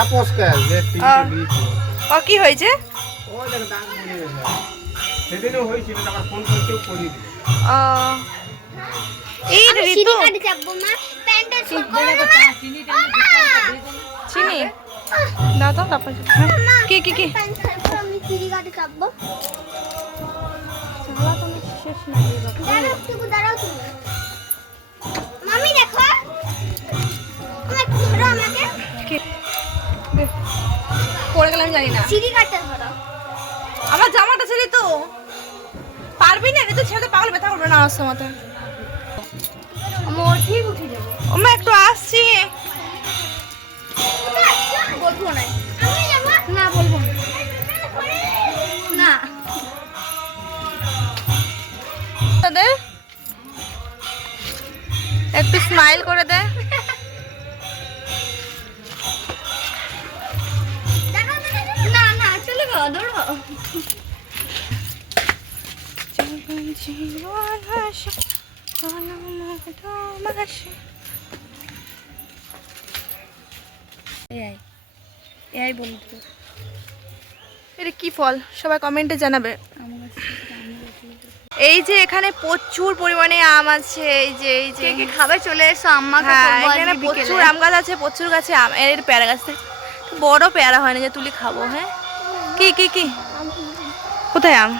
তাপসকার যে তিনটে দিয়েছিল। ও কি হয়েছে? ওই দেখো দাগ পড়ে গেছে। সেদিনও হয়েছিল, আবার ফোন করতেও করিনি। ও এই ঋতু সিঁড়ি চাপবো মা, প্যান্টটা ছোট করে না মা। চিনি দাও তো তারপর কি কি কি প্যান্ট ছাড়বো, আমি সিঁড়ি কাটে চাপবো। চালা তো শেষ না দাঁড়াও তুমি, দাঁড়াও তুমি। মামি দেখো, আমার একটু ধরো আমাকে। কি পড়ে গেলাম জানি না। সিঁড়ি কাটতে ধরো। আমার জামাটা ছেড়ে তো পারবি না, ঋতু ছেড়ে পাগল ব্যথা করবে না আমার মতো। আমার ঠিক উঠে যাবো। ও মা একটু আসছি। বলবো না আমি যাবো না, বলবো না না। তাদের একটু স্মাইল করে দে। না না চলে গো, ধরো। জীবন হাসে ভালোবাসে। এআই বলতো এটা কি ফল, সবাই কমেন্টে জানাবে। এই যে এখানে প্রচুর পরিমাণে আম আছে। এই যে কে খাবে চলে এসো, আম্মাকে হ্যাঁ, করবো এখানে আজকে প্রচুর বিকেলে। আম গাছ আছে, প্রচুর গাছে আম। এর পেয়ারা গাছ থেকে বড় পেয়ারা হয় না যে তুলি খাবো। হ্যাঁ কি কি কি কোথায় আম?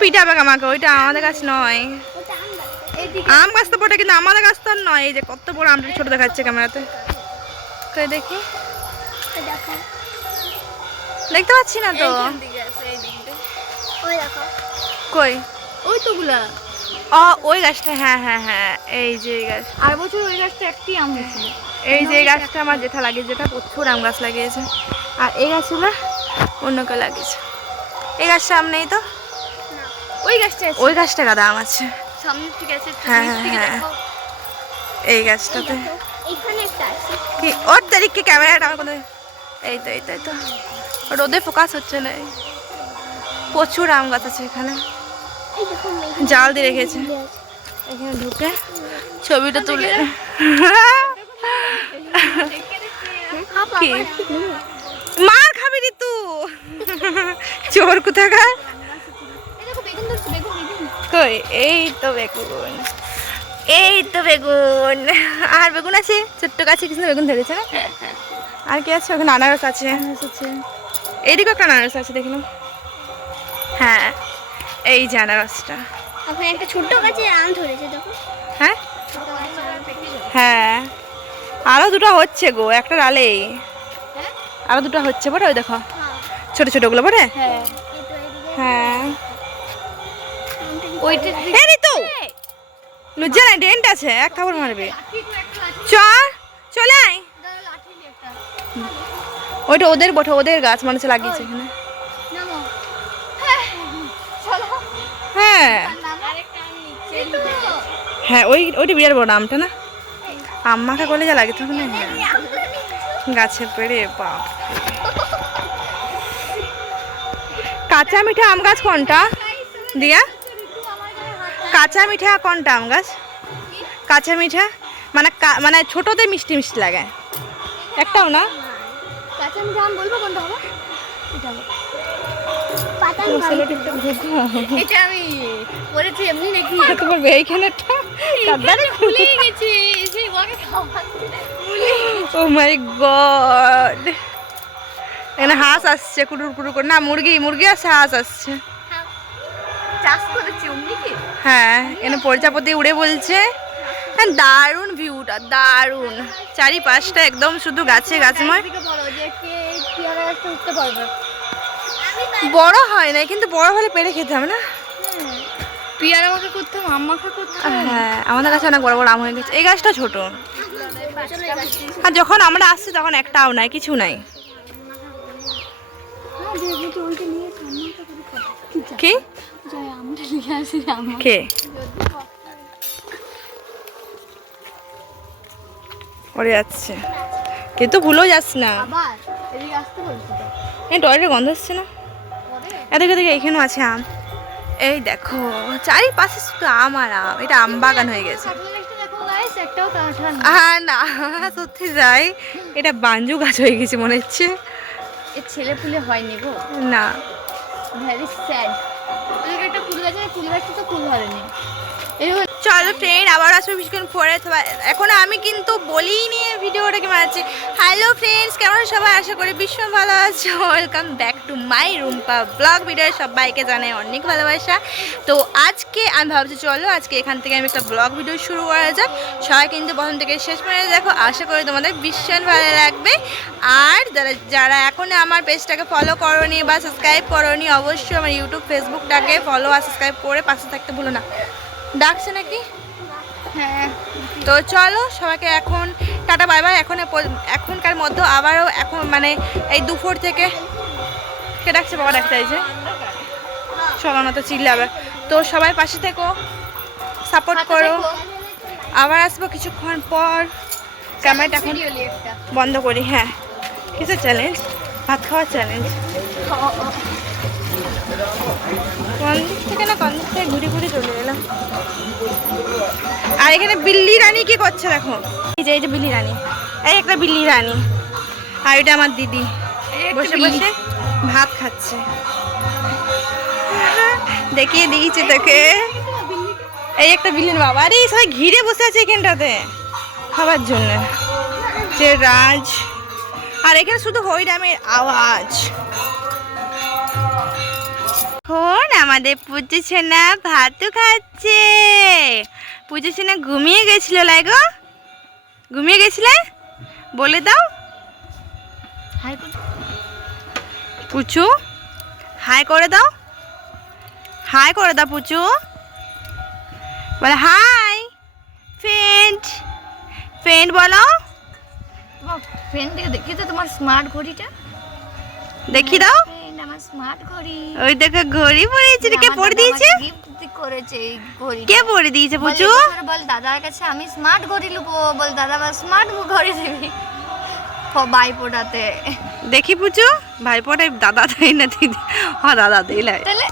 পিঠাবে আমাকে, ওইটা আমাদের গাছ নয়। এইদিকে আম গাছ তো বটে, কিন্তু আমাদের গাছ তো আর নয়। এই যে কত বড় আমটা ছোট দেখাচ্ছে ক্যামেরাতে। কই দেখি, দেখো, দেখতে পাচ্ছি না তো। এইখান দিকে আছে, এই দিকটা। ওই দেখো, কই? ওই তোগুলা। ও ওই গাছটা, হ্যাঁ হ্যাঁ হ্যাঁ, এই যে এই গাছ। আর বছর ওই গাছটা একটি আম হয়েছিল। এই যে এই গাছটা আমার জেঠা লাগিয়েছে, যেটা প্রচুর আম গাছ লাগিয়েছে। আর এই গাছগুলো অন্য কেউ লাগিয়েছে। এই গাছটা আম নেই তো, ওই গাছটা আছে, ওই গাছটা গাদা আম আছে। সামনে থেকে আছে, হ্যাঁ, নিচ থেকে হ্যাঁ, দেখো। এই গাছটাতে এইখানে একটা আছে। কি ওর তারিখকে ক্যামেরাটা আমার কোথায়? এই তো এই তো এই তো রোদে ফোকাস হচ্ছে না। প্রচুর আম গাছ আছে এখানে, এই দেখো, জাল দিয়ে রেখেছে। এখানে ঢুকে ছবিটা তুলে কি মার খাবি রে তু চোর কোথাকার। এই দেখো বেগুন ধরছে, বেগুন বেগুন। কই? এই তো বেগুন, এই তো বেগুন। আর বেগুন আছে ছোট্ট গাছে, কিছু বেগুন ধরেছে না। আর কি আছে? ওখানে আনারস আছে। এইদিকে একটা আনারস আছে দেখলাম। হ্যাঁ এই যে আনারসটা। ওখানে একটা ছোট্ট গাছে আম ধরেছে, দেখো। হ্যাঁ ছোট গাছে আম। হ্যাঁ আরো দুটো হচ্ছে গো, একটা ডালেই হ্যাঁ আরো দুটো হচ্ছে বটে। ওই দেখো হ্যাঁ ছোট ছোট গুলো বটে। হ্যাঁ, হ্যাঁ ওইটা এই তো লজ্জা নাই, ডেন্ট আছে, এক থাপড় মারবে। চ চলে আয়। লাঠি নিয়ে একটা ওইটা ওদের বটে, ওদের গাছ মানুষ লাগিয়েছে এখানে। নামো। হ্যাঁ চলো, হ্যাঁ আরেকটা আম নিচ্ছে। এই তো হ্যাঁ ওইটা বিরাট বড় আমটা না, আম্মাকে করলে যা লাগে তখন। হ্যাঁ গাছে পেড়ে বাপ। কাঁচা মিঠা আম গাছ কোনটা দিয়া? কাঁচা মিঠা কোনটা আম গাছ? কাঁচা মিঠা মানে মানে ছোটতে মিষ্টি মিষ্টি লাগে, একটাও না। কাঁচা মিঠা আম বলবো কোনটা হবে? এটা হবে। পাতা আম ভালো। এটা আমি পড়েছি এমনি নাকি? তোমার এইখানেটা কাদারে ভুলে গেছি, সেই ওকে খাওয়াতে ভুলে গেছি। ও মাই গড, এখানে হাঁস আসছে কুটুর কুটুর করে। না মুরগি, মুরগি আসছে, হাঁস আসছে। চাষ করেছি অমনি কি? হ্যাঁ এখানে প্রজাপতি উড়ে বলছে। হ্যাঁ দারুণ ভিউটা, দারুণ। চারিপাশটা একদম শুধু গাছে গাছময়। এদিকে বলো যে কে এই পেয়ারা গাছটা উঠতে পারবে? বড় হয় না, কিন্তু বড় হলে পেরে খেতে হবে না। পেয়ারা মাখা করতাম, আম মাখা করতাম। হ্যাঁ আমাদের কাছে অনেক বড় বড় আম হয়ে গেছে। এই গাছটা ছোট, আর যখন আমরা আসছি তখন একটাও নাই, কিছু নাই। কি কে ওরে যাচ্ছে, কিন্তু ভুলেও যাস না। আবার এদিকে আসতে বলছি তো। এই টয়লেটের গন্ধ আসছে না? এদিকে এদিকে এখানেও আছে আম। এই দেখো চারিপাশে শুধু আম আর আম, এটা আম বাগান হয়ে গেছে। কাঁঠাল গাছটা দেখো গাইস, একটাও এটাও কাঁঠাল না সত্যি যাই, এটা বাঞ্জু গাছ হয়ে গেছে মনে হচ্ছে। এর ছেলে পুলে হয়নি গো, না ভেরি স্যাড। ওই একটা ফুল গাছ, ফুল গাছটা তো ফুল ধরেনি। এই চলো ফ্রেন্ড, আবার আসবে কিছুক্ষণ পরে। এখন আমি কিন্তু বলিনি ভিডিওটাকে মারছি। হ্যালো ফ্রেন্ডস, কেমন সবাই? আশা করি ভীষণ ভালো আছো। Welcome back to my Rumpa blog video. সবাইকে জানাই অনেক ভালোবাসা। তো আজকে আমি ভাবছি চলো আজকে এখান থেকে আমি একটা ব্লগ ভিডিও শুরু করা যাক। সবাই কিন্তু প্রথম থেকে শেষ পর্যন্ত দেখো, আশা করি তোমাদের ভীষণ ভালো লাগবে। আর যারা এখনো আমার পেজটাকে ফলো করোনি বা সাবস্ক্রাইব করোনি, অবশ্যই আমার ইউটিউব ফেসবুকটাকে ফলো আর সাবস্ক্রাইব করে পাশে থাকতে ভুলো না। ডাকছে নাকি? হ্যাঁ, তো চলো সবাইকে এখন টাটা বাই বাই। এখনকার মধ্যে আবারও এখন মানে এই দুপুর থেকে কে ডাকছে? বাবা ডাকতে চাইছে, চলো না তো চিল্লাবে। তো সবাই পাশে থেকো, সাপোর্ট করো। আবার আসবো কিছুক্ষণ পর। ক্যামেরাটা এখন বন্ধ করি। হ্যাঁ, কিসের চ্যালেঞ্জ? ভাত খাওয়ার চ্যালেঞ্জ। কোন দিক থেকে না কোন দিক থেকে ঘুরে ঘুরে চলে এলাম। আর এখানে বিল্লি রানী কি করছে দেখো, এই যে বিল্লি রানী, এই একটা বিল্লি রানী। আর এটা আমার দিদি বসে বসে ভাত খাচ্ছে। দেখিয়ে দিয়েছি তোকে, এই একটা বিল্লির বাবা। আরে সবাই ঘিরে বসে আছে এখানটাতে খাবার জন্য, যে রাজ। আর এখানে শুধু হরিনামের আওয়াজ। এখন আমাদের পুজো সোনা ভাতও খাচ্ছে। পুজো সোনা ঘুমিয়ে গেছিল লাগো, ঘুমিয়ে গেছিলে? বলে দাও পুচু, হাই করে দাও, হাই করে দাও পুচু। বলে হাই ফ্রেন্ড, ফ্রেন্ড বলো। ফ্রেন্ড থেকে দেখি তো তোমার স্মার্ট ঘড়িটা, দেখি দাও। আমার স্মার্ট ঘড়ি, ওই দেখো ঘড়ি পরেছে। কে পরে দিয়েছে? গিফট করেছে এই ঘড়ি। কে পরে দিয়েছে পুচু? বল দাদার কাছে আমি স্মার্ট ঘড়ি লুবো। বল দাদা বা স্মার্ট ঘড়ি দিবি ভাইপোটাতে। দেখি পুচু, ভাইপোটাই দাদা দেয় না দিদি? হ্যাঁ দাদা দেই লাই, তাহলে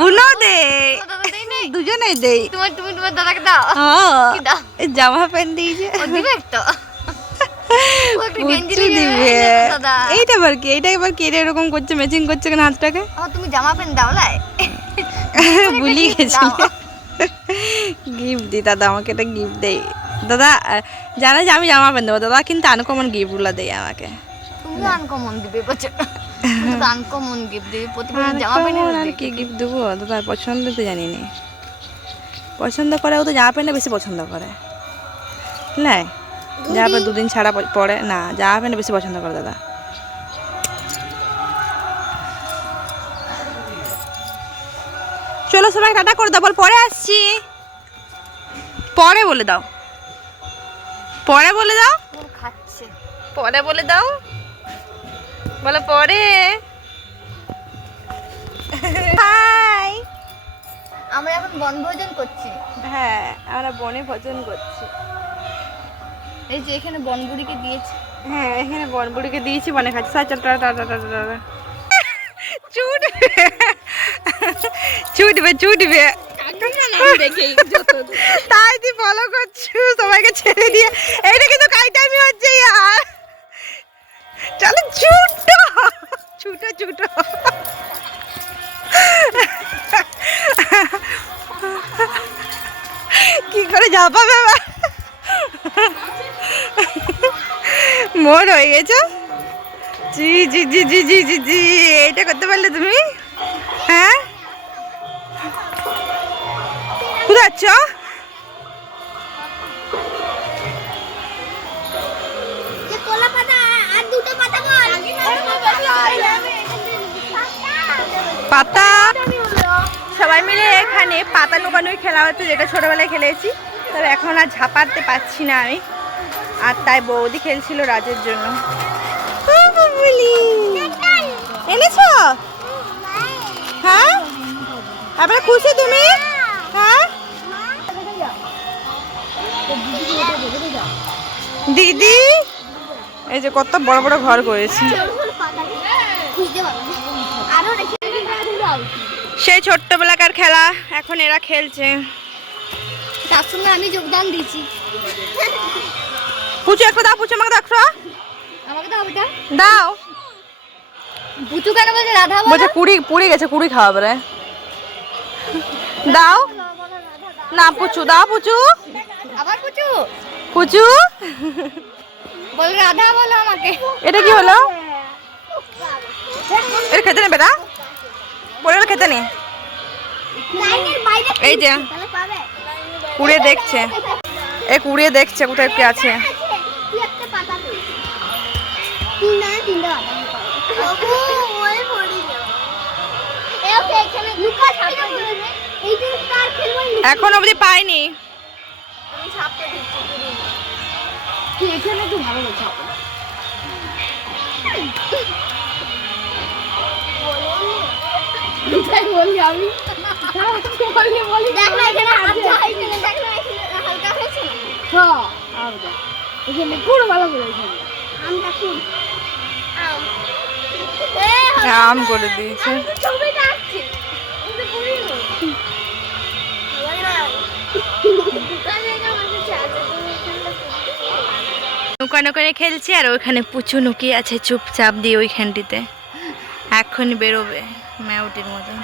বুনো দে, দাদা দেই নাই, দুজনেই দেই। তুমি তোমার দাদাকে দাও। হ্যাঁ, কি দাও? এই জামা প্যান্ট দিয়েছে। ও দিবে একটা, ও একটা গেঞ্জি পুচু দিবে দিবে। দাদা। এইটা আবার কি? এইটা এবার কে এরকম করছে, ম্যাচিং করছে কেন হাতটাকে? ও তুমি জামা প্যান্ট দাও লাই, ভুলি গেছি। গিফট দি দাদা, আমাকে একটা গিফট দেই দাদা। জানে যে আমি জামা প্যান্ট দেবো, দাদা কিন্তু আনকমন গিফটগুলো দেয় আমাকে। তুমি আনকমন দিবে বছর, তুমি আনকমন গিফট দিবে প্রতিদিন জামা প্যান্ট। আর কি গিফট দেবো দাদা? পছন্দ তো জানি না, পছন্দ করে ও তো জামা প্যান্ট বেশি পছন্দ করে। না জামা প্যান্ট দুদিন ছাড়া পরে না, জামা প্যান্ট বেশি পছন্দ করে দাদা। চলো সবাই টাটা করে দাও, বল পরে আসছি। পরে বলে দাও, পরে বলে দাও, খাচ্ছে পরে বলে দাও, বলো পরে। হাই, আমরা এখন বনভোজন করছি। হ্যাঁ আমরা বনে ভোজন করছি। এই যে এখানে বনবুড়িকে দিয়েছি। হ্যাঁ এখানে বনবুড়িকে দিয়েছি, বনে খাচ্ছি। ছুটবে ছুটবে তাই তুই ফলো করছো সবাইকে ছেড়ে দিয়ে। এইটা কিন্তু কাই টাইমি হচ্ছে ইয়ার। চলো ছুটো ছুটো ছুটো। কি করে যাবা বাবা, মোর হয়ে গেছে। জি জি জি জি জি জি জি, এইটা করতে পারলে তুমি? হ্যাঁ কোথায় যাচ্ছ? পাতা সবাই মিলে এখানে পাতা লুকানোই খেলা হচ্ছে, যেটা ছোটবেলায় খেলেছি। তবে এখন আর ঝাঁপাতে পারছি না আমি, আর তাই বৌদি খেলছিল রাজের জন্য। এনেছো? হ্যাঁ আবার খুশি তুমি? হ্যাঁ দিদি এই যে কত বড় বড় ঘর করেছি। সেই ছোট্টবেলাকার খেলা এখন এরা খেলছে। তার সঙ্গে আমি যোগদান দিয়েছি। পুচু একটা দাও, পুচু আমাকে দেখো। আমাকে দাও ওটা। দাও। পুচু কেন বলছে রাধা বলো? বলছে কুড়ি পুড়ে গেছে, কুড়ি খাওয়াবে রে। দাও না পুচু, দাও পুচু। আবার পুচু পুচু বল রাধা বলো আমাকে। এটা কি হলো? এটা খেতে নেবে না? পরে খেতে নে। এই যে কুড়িয়ে দেখছে, এ কুড়িয়ে দেখছে কোথায় কি আছে। এখন অবধি পাইনি। এখানে একটু ভালো হচ্ছে। বলি আমি বলি দেখ না এখানে আচ্ছা হয়েছে না, দেখ না এখানে হালকা হয়েছে না। হ্যাঁ আচ্ছা এখানে পুরো ভালো করে এখানে আমটা খুব আম করে দিয়েছে। ছবিটা আসছে এটা পুরি না নৌকা নৌকানে খেলছে আর ওইখানে পুচু নুকিয়ে আছে চুপচাপ দিয়ে ওইখানটিতে। এখন বেরোবে ম্যাউটির মতন,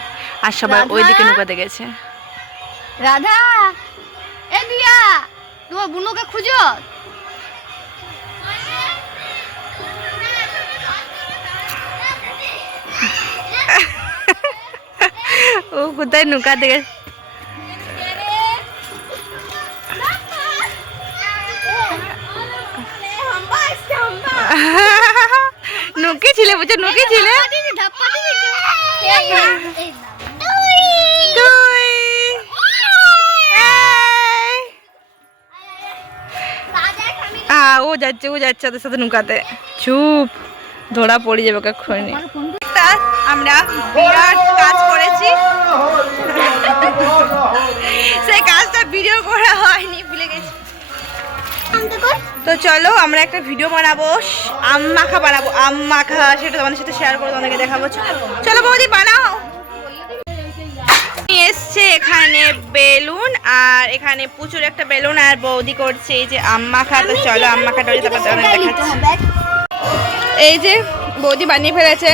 আর সবাই ওইদিকে নৌকাতে গেছে। রাধা এ দিয়া তোমার বুনুকে খুঁজো। ও কোথায় নৌকাতে গেছে? নুকি ছিলে বুঝছো, নুকি ছিলে। ও যাচ্ছে ওদের সাথে নৌকাতে। চুপ, ধরা পড়ে যাবে কখনই। আমরা বিরাট কাজ করেছি, সেই কাজটা ভিডিও করা হয়নি, ভুলে গেছি। তো চলো আমরা একটা ভিডিও বানাবো, আম মাখা বানাবো, আম মাখা, সেটা তোমাদের সাথে শেয়ার করে তোমাদেরকে দেখাবো। চলো বৌদি বানাও। এসছে এখানে বেলুন, আর এখানে প্রচুর একটা বেলুন, আর বৌদি করছে এই যে আম মাখা। তো চলো আম মাখাটা তারপর দেখাচ্ছি। এই যে বৌদি বানিয়ে ফেলেছে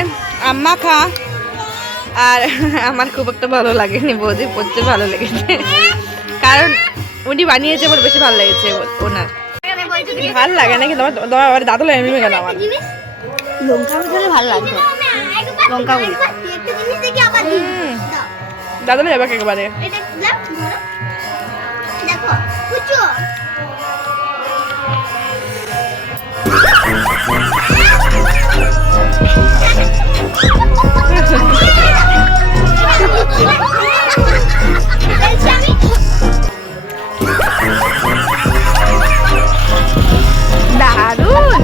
আম মাখা, আর আমার খুব একটা ভালো লাগেনি, বৌদি পড়তে ভালো লেগেছে, কারণ উনি বানিয়েছে বলে বেশি ভালো লেগেছে ওনার। ভালো লাগে নাকি তোমার? তোমার দাদু এমনি গেল আমার লঙ্কা দিলে ভালো লাগবে। লঙ্কা গুলি দাদু যাবে একেবারে। দেখো কুচু দারুণ।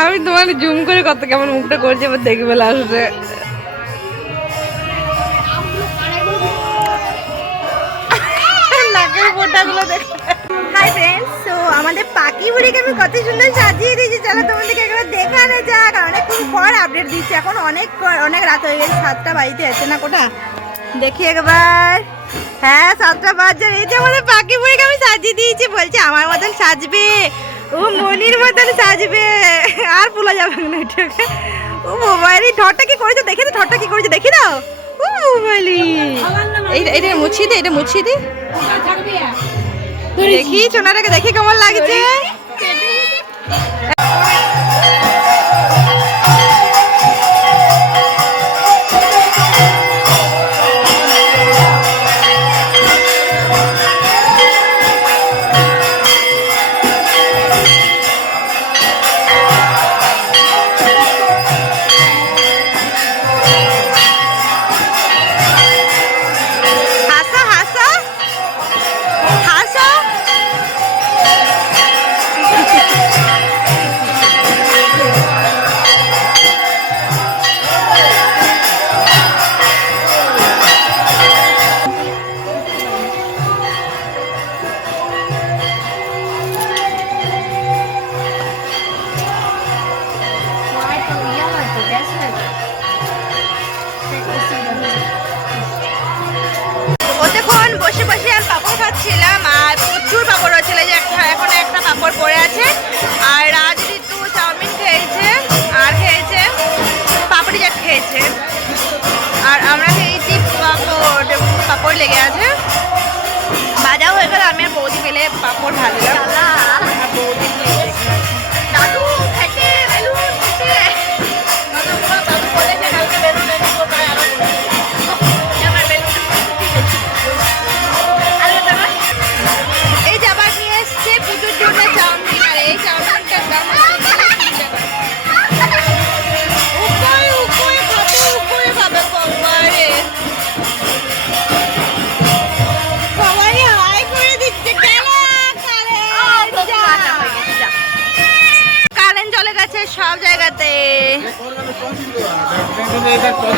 আমি তোমার জুম করে কত কেমন মুখটা করছি, এবার দেখবে লাস্টে। নাকের ফোঁটাগুলো দেখো। হাই ফ্রেন্ডস, তো আমাদের পাখি বুড়িকে আমি কত সুন্দর সাজিয়ে দিয়েছি, চলো তোমাদেরকে একবার দেখানো যাক। অনেকক্ষণ পর আপডেট দিচ্ছি, এখন অনেক রাত হয়ে গেছে, 7টা বাজতে আছে না কোটা, দেখি একবার। হ্যাঁ 7টা বাজে। এই যে আমাদের পাখি বুড়িকে আমি সাজিয়ে দিয়েছি, বলছে আমার মতন সাজবে, ও মনির মতন সাজবে, আর ভুলা যাবে না এটাকে। ও মোবাইলি ঠটটা কি করেছে দেখে, ঠটটা কি করেছে দেখি দাও। ও মোবাইলি এটা মুছিয়ে দে, এটা মুছিয়ে দে, দেখি সোনাটাকে দেখি কেমন লাগছে।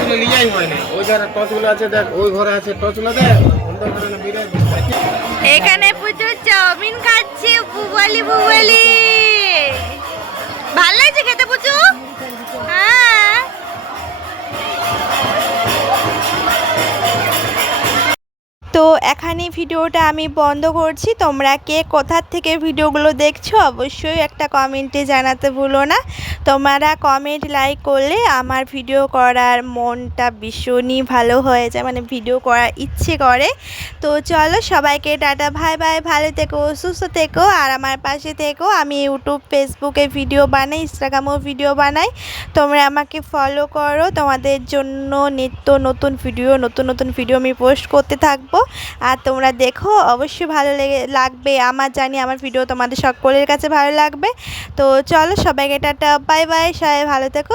আসলে লিয়াই হয় না। ওই যারা টর্চগুলো আছে দেখ, ওই ঘরে আছে টর্চগুলো দেখ, অন্ধকারে না বিরাট দেখতে। এখানে পুজো চাউমিন খাচ্ছে বুবলি বুবলি। ভাল লাগছে খেতে পুজো? হ্যাঁ। তো এখানে ভিডিওটা আমি বন্ধ করছি। তোমরা কে কোথার থেকে ভিডিওগুলো দেখছো অবশ্যই একটা কমেন্টে জানাতে ভুলো না। তোমরা কমেন্ট লাইক করলে আমার ভিডিও করার মনটা ভীষণই ভালো হয়ে যায়, মানে ভিডিও করার ইচ্ছে করে। তো চলো সবাইকে টাটা, ভাই ভাই, ভালো থেকো, সুস্থ থেকো, আর আমার পাশে থেকো। আমি ইউটিউব ফেসবুকে ভিডিও বানাই, ইনস্টাগ্রামেও ভিডিও বানাই। তোমরা আমাকে ফলো করো, তোমাদের জন্য নিত্য নতুন ভিডিও আমি পোস্ট করতে থাকবো। আর তোমরা দেখো, অবশ্যই ভালো লাগবে। আমার জানি আমার ভিডিও তোমাদের সকলের কাছে ভালো লাগবে। তো চলো সবাইকে টাটা, বাই বাই, সবাই ভালো থেকো।